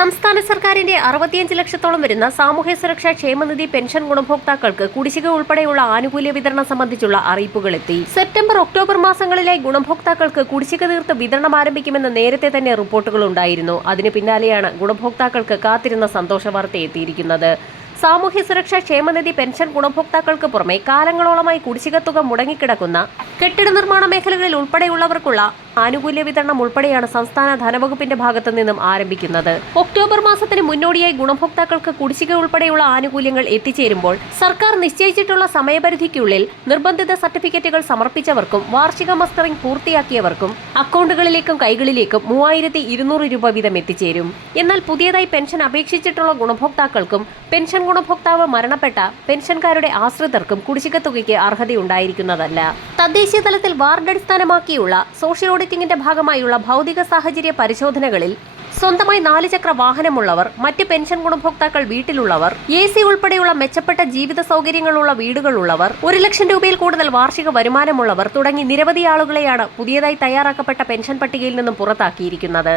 സംസ്ഥാന സർക്കാരിന്റെ 65 ലക്ഷത്തോളം വരുന്ന സാമൂഹ്യ സുരക്ഷാ ക്ഷേമനിധി പെൻഷൻ ഗുണഭോക്താക്കൾക്ക് കുടിശ്ശിക ഉൾപ്പെടെയുള്ള ആനുകൂല്യ വിതരണം സംബന്ധിച്ചുള്ള അറിയിപ്പുകളെത്തി. സെപ്റ്റംബർ, ഒക്ടോബർ മാസങ്ങളിലായി ഗുണഭോക്താക്കൾക്ക് കുടിശ്ശിക തീർത്ത് വിതരണം ആരംഭിക്കുമെന്ന് നേരത്തെ തന്നെ റിപ്പോർട്ടുകളുണ്ടായിരുന്നു. അതിന് പിന്നാലെയാണ് ഗുണഭോക്താക്കൾക്ക് കാത്തിരുന്ന സന്തോഷ വാർത്ത എത്തിയിരിക്കുന്നത്. സാമൂഹ്യ സുരക്ഷാ ക്ഷേമനിധി പെൻഷൻ ഗുണഭോക്താക്കൾക്ക് പുറമെ കാലങ്ങളോളമായി കുടിശ്ശിക തുക മുടങ്ങിക്കിടക്കുന്ന കെട്ടിട നിർമ്മാണ മേഖലകളിൽ ഉൾപ്പെടെയുള്ളവർക്കുള്ള ആനുകൂല്യ വിതരണം ഉൾപ്പെടെയാണ് സംസ്ഥാന ധനവകുപ്പിന്റെ ഭാഗത്തു നിന്നും ആരംഭിക്കുന്നത്. ഒക്ടോബർ മാസത്തിന് മുന്നോടിയായി ഗുണഭോക്താക്കൾക്ക് കുടിശ്ശിക ഉൾപ്പെടെയുള്ള ആനുകൂല്യങ്ങൾ എത്തിച്ചേരുമ്പോൾ സർക്കാർ നിശ്ചയിച്ചിട്ടുള്ള സമയപരിധിക്കുള്ളിൽ നിർബന്ധിത സർട്ടിഫിക്കറ്റുകൾ സമർപ്പിച്ചവർക്കും വാർഷിക മസ്റ്ററിംഗ് പൂർത്തിയാക്കിയവർക്കും അക്കൗണ്ടുകളിലേക്കും കൈകളിലേക്കും 3200 രൂപ വീതം എത്തിച്ചേരും. എന്നാൽ പുതിയതായി പെൻഷൻ അപേക്ഷിച്ചിട്ടുള്ള ഗുണഭോക്താക്കൾക്കും പെൻഷൻ ഗുണഭോക്താവ് മരണപ്പെട്ട പെൻഷൻകാരുടെ ആശ്രിതർക്കും കുടിശ്ശിക തുകയ്ക്ക് അർഹതയുണ്ടായിരിക്കുന്നതല്ല. തദ്ദേശീയ തലത്തിൽ വാർഡ് അടിസ്ഥാനമാക്കിയുള്ള സോഷ്യൽ ഓഡിറ്റിംഗിന്റെ ഭാഗമായുള്ള ഭൗതിക സാഹചര്യ പരിശോധനകളിൽ സ്വന്തമായി 4 ചക്ര വാഹനമുള്ളവർ, മറ്റ് പെൻഷൻ ഗുണഭോക്താക്കൾ വീട്ടിലുള്ളവർ, AC ഉൾപ്പെടെയുള്ള മെച്ചപ്പെട്ട ജീവിത സൗകര്യങ്ങളുള്ള വീടുകളുള്ളവർ, 1 ലക്ഷം രൂപയിൽ കൂടുതൽ വാർഷിക വരുമാനമുള്ളവർ തുടങ്ങി നിരവധി ആളുകളെയാണ് പുതിയതായി തയ്യാറാക്കപ്പെട്ട പെൻഷൻ പട്ടികയിൽ നിന്നും പുറത്താക്കിയിരിക്കുന്നത്.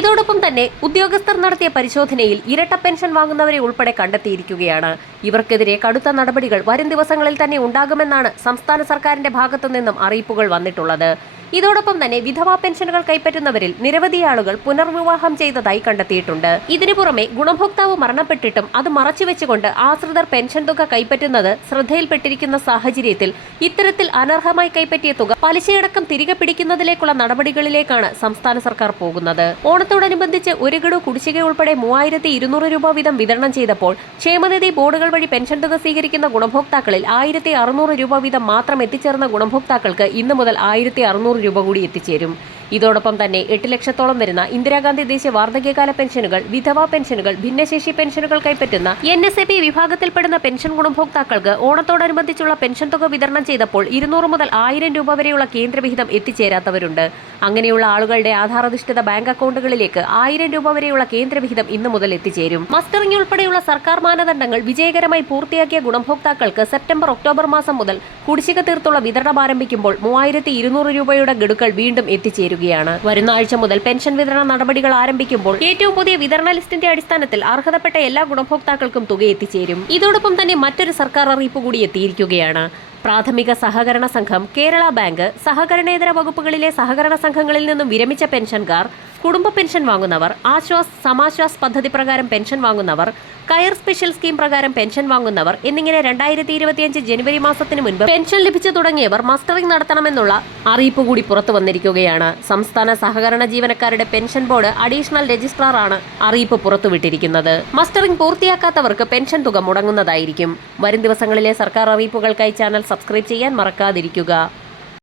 ഇതോടൊപ്പം തന്നെ ഉദ്യോഗസ്ഥർ നടത്തിയ പരിശോധനയിൽ ഇരട്ട പെൻഷൻ വാങ്ങുന്നവരെ ഉൾപ്പെടെ കണ്ടെത്തിയിരിക്കുകയാണ്. ഇവർക്കെതിരെ കടുത്ത നടപടികൾ വരും ദിവസങ്ങളിൽ തന്നെ ഉണ്ടാകുമെന്നാണ് സംസ്ഥാന സർക്കാരിന്റെ ഭാഗത്തു നിന്നും അറിയിപ്പുകൾ വന്നിട്ടുള്ളത്. ഇതോടൊപ്പം തന്നെ വിധവാ പെൻഷനുകൾ കൈപ്പറ്റുന്നവരിൽ നിരവധി ആളുകൾ പുനർവിവാഹം ചെയ്തതായി കണ്ടെത്തിയിട്ടുണ്ട്. ഇതിനു പുറമെ ഗുണഭോക്താവ് മരണപ്പെട്ടിട്ടും അത് മറച്ചുവെച്ചുകൊണ്ട് ആശ്രിതർ പെൻഷൻ തുക കൈപ്പറ്റുന്നത് ശ്രദ്ധയിൽപ്പെട്ടിരിക്കുന്ന സാഹചര്യത്തിൽ ഇത്തരത്തിൽ അനർഹമായി കൈപ്പറ്റിയ തുക പലിശയടക്കം തിരികെ പിടിക്കുന്നതിലേക്കുള്ള നടപടികളിലേക്കാണ് സംസ്ഥാന സർക്കാർ പോകുന്നത്. ഓണത്തോടനുബന്ധിച്ച് ഒരു ഗഡു കുടിശ്ശിക ഉൾപ്പെടെ 3200 രൂപ വീതം വിതരണം ചെയ്തപ്പോൾ ക്ഷേമനിധി ബോർഡുകൾ വഴി പെൻഷൻ തുക സ്വീകരിക്കുന്ന ഗുണഭോക്താക്കളിൽ 1600 രൂപ വീതം മാത്രം എത്തിച്ചേർന്ന ഗുണഭോക്താക്കൾക്ക് ഇന്നു മുതൽ 1600 രൂപ കൂടി എത്തിച്ചേരും. ഇതോടൊപ്പം തന്നെ 8 ലക്ഷത്തോളം വരുന്ന ഇന്ദിരാഗാന്ധി ദേശീയ വാർദ്ധക്യകാല പെൻഷനുകൾ, വിധവാ പെൻഷനുകൾ, ഭിന്നശേഷി പെൻഷനുകൾ കൈപ്പറ്റുന്ന NSAP വിഭാഗത്തിൽപ്പെടുന്ന പെൻഷൻ ഗുണഭോക്താക്കൾക്ക് ഓണത്തോടനുബന്ധിച്ചുള്ള പെൻഷൻ തുക വിതരണം ചെയ്തപ്പോൾ 200 മുതൽ 1000 രൂപ വരെയുള്ള കേന്ദ്രവിഹിതം എത്തിച്ചേരാത്തവരുണ്ട്. അങ്ങനെയുള്ള ആളുകളുടെ ആധാരധിഷ്ഠിത ബാങ്ക് അക്കൗണ്ടുകളിലേക്ക് 1000 രൂപ വരെയുള്ള കേന്ദ്രവിഹിതം ഇന്നു മുതൽ എത്തിച്ചേരും. മസ്റ്ററിംഗ് ഉൾപ്പെടെയുള്ള സർക്കാർ മാനദണ്ഡങ്ങൾ വിജയകരമായി പൂർത്തിയാക്കിയ ഗുണഭോക്താക്കൾക്ക് സെപ്റ്റംബർ, ഒക്ടോബർ മാസം മുതൽ കുടിശ്ശിക തീർത്തുള്ള വിതരണം ആരംഭിക്കുമ്പോൾ 3200 രൂപയുടെ ഗഡുക്കൾ വീണ്ടും എത്തിച്ചേരും. വരുന്ന ആഴ്ച മുതൽ പെൻഷൻ വിതരണ നടപടികൾ ആരംഭിക്കുമ്പോൾ ഏറ്റവും പുതിയ വിതരണ ലിസ്റ്റിന്റെ അടിസ്ഥാനത്തിൽ അർഹതപ്പെട്ട എല്ലാ ഗുണഭോക്താക്കൾക്കും തുക എത്തിച്ചേരും. ഇതോടൊപ്പം തന്നെ മറ്റൊരു സർക്കാർ അറിയിപ്പ് കൂടി എത്തിയിരിക്കുകയാണ്. പ്രാഥമിക സഹകരണ സംഘം, കേരള ബാങ്ക്, സഹകരണേതര വകുപ്പുകളിലെ സഹകരണ സംഘങ്ങളിൽ നിന്നും വിരമിച്ച പെൻഷൻകാർ, കുടുംബ പെൻഷൻ വാങ്ങുന്നവർ, ആശ്വാസ് സമാശ്വാസ് പദ്ധതി പ്രകാരം പെൻഷൻ വാങ്ങുന്നവർ, കയർ സ്പെഷ്യൽ സ്കീം പ്രകാരം പെൻഷൻ വാങ്ങുന്നവർ എന്നിങ്ങനെ 2025 ജനുവരി മാസത്തിന് മുൻപ് പെൻഷൻ ലഭിച്ചു തുടങ്ങിയവർ മസ്റ്ററിംഗ് നടത്തണമെന്നുള്ള അറിയിപ്പ് കൂടി പുറത്തു വന്നിരിക്കുകയാണ്. സംസ്ഥാന സഹകരണ ജീവനക്കാരുടെ പെൻഷൻ ബോർഡ് അഡീഷണൽ രജിസ്ട്രാർ ആണ് അറിയിപ്പ് പുറത്തുവിട്ടിരിക്കുന്നത്. മസ്റ്ററിംഗ് പൂർത്തിയാക്കാത്തവർക്ക് പെൻഷൻ തുക മുടങ്ങുന്നതായിരിക്കും. വരും ദിവസങ്ങളിലെ സർക്കാർ അറിയിപ്പുകൾക്കായി ചാനൽ സബ്സ്ക്രൈബ് ചെയ്യാൻ മറക്കാതിരിക്കുക.